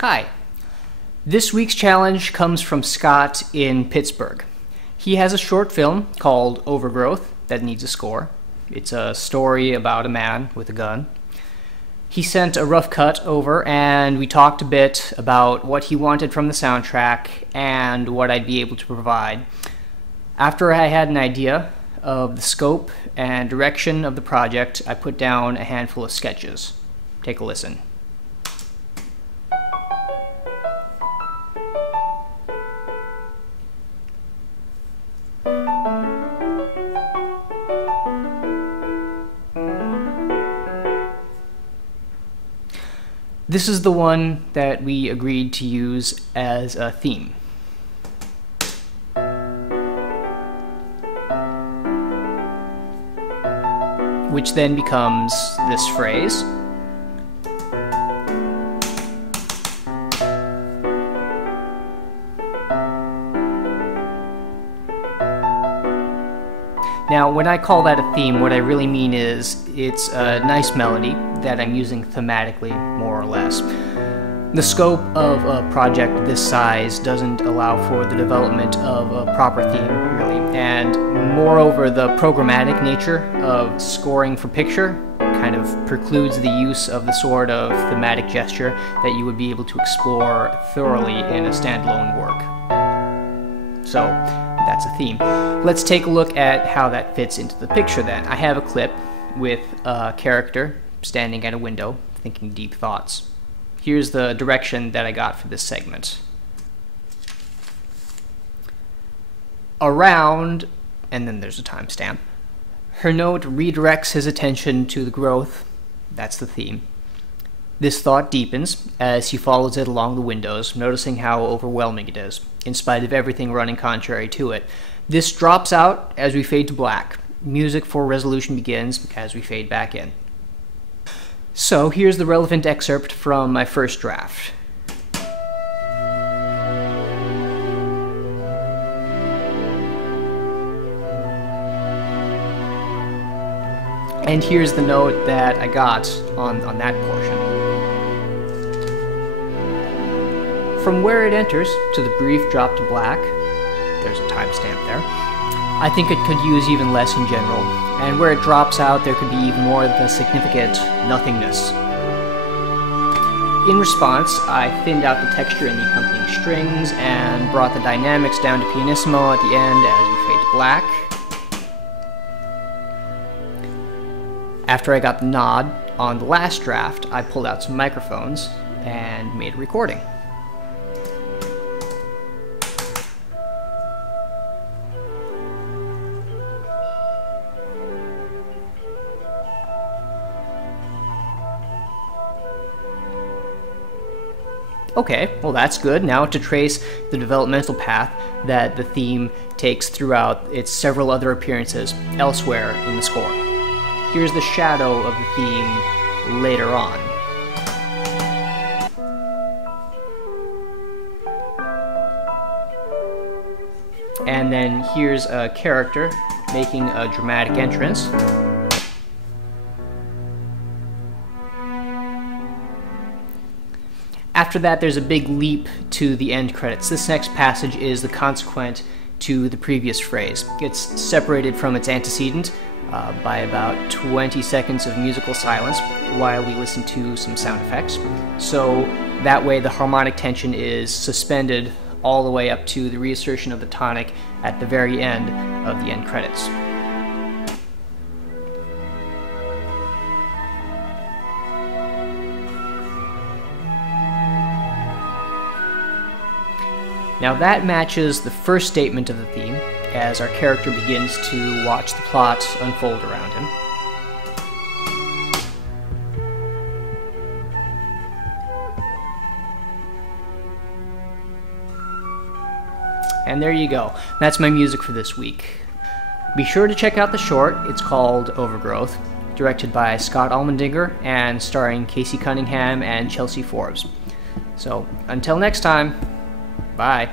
Hi. This week's challenge comes from Scott in Pittsburgh. He has a short film called Overgrowth that needs a score. It's a story about a man with a gun. He sent a rough cut over and we talked a bit about what he wanted from the soundtrack and what I'd be able to provide. After I had an idea of the scope and direction of the project, I put down a handful of sketches. Take a listen. This is the one that we agreed to use as a theme. Which then becomes this phrase. Now, when I call that a theme, what I really mean is it's a nice melody that I'm using thematically, more or less. The scope of a project this size doesn't allow for the development of a proper theme, really, and moreover, the programmatic nature of scoring for picture kind of precludes the use of the sort of thematic gesture that you would be able to explore thoroughly in a standalone work. So, that's a theme. Let's take a look at how that fits into the picture then. I have a clip with a character standing at a window, thinking deep thoughts. Here's the direction that I got for this segment. Around, and then there's a timestamp. Her note redirects his attention to the growth. That's the theme. This thought deepens as he follows it along the windows, noticing how overwhelming it is, in spite of everything running contrary to it. This drops out as we fade to black. Music for resolution begins as we fade back in. So here's the relevant excerpt from my first draft. And here's the note that I got on that portion. From where it enters to the brief drop to black, there's a timestamp there, I think it could use even less in general, and where it drops out there could be even more of a significant nothingness. In response, I thinned out the texture in the accompanying strings and brought the dynamics down to pianissimo at the end as we fade to black. After I got the nod on the last draft, I pulled out some microphones and made a recording. Okay, well that's good. Now to trace the developmental path that the theme takes throughout its several other appearances elsewhere in the score. Here's the shadow of the theme later on. And then here's a character making a dramatic entrance. After that, there's a big leap to the end credits. This next passage is the consequent to the previous phrase. It's separated from its antecedent by about 20 seconds of musical silence while we listen to some sound effects. So that way the harmonic tension is suspended all the way up to the reassertion of the tonic at the very end of the end credits. Now that matches the first statement of the theme as our character begins to watch the plot unfold around him. And there you go. That's my music for this week. Be sure to check out the short. It's called Overgrowth, directed by Scott Allmendinger and starring Casey Cunningham and Chelsea Forbes. So until next time, bye.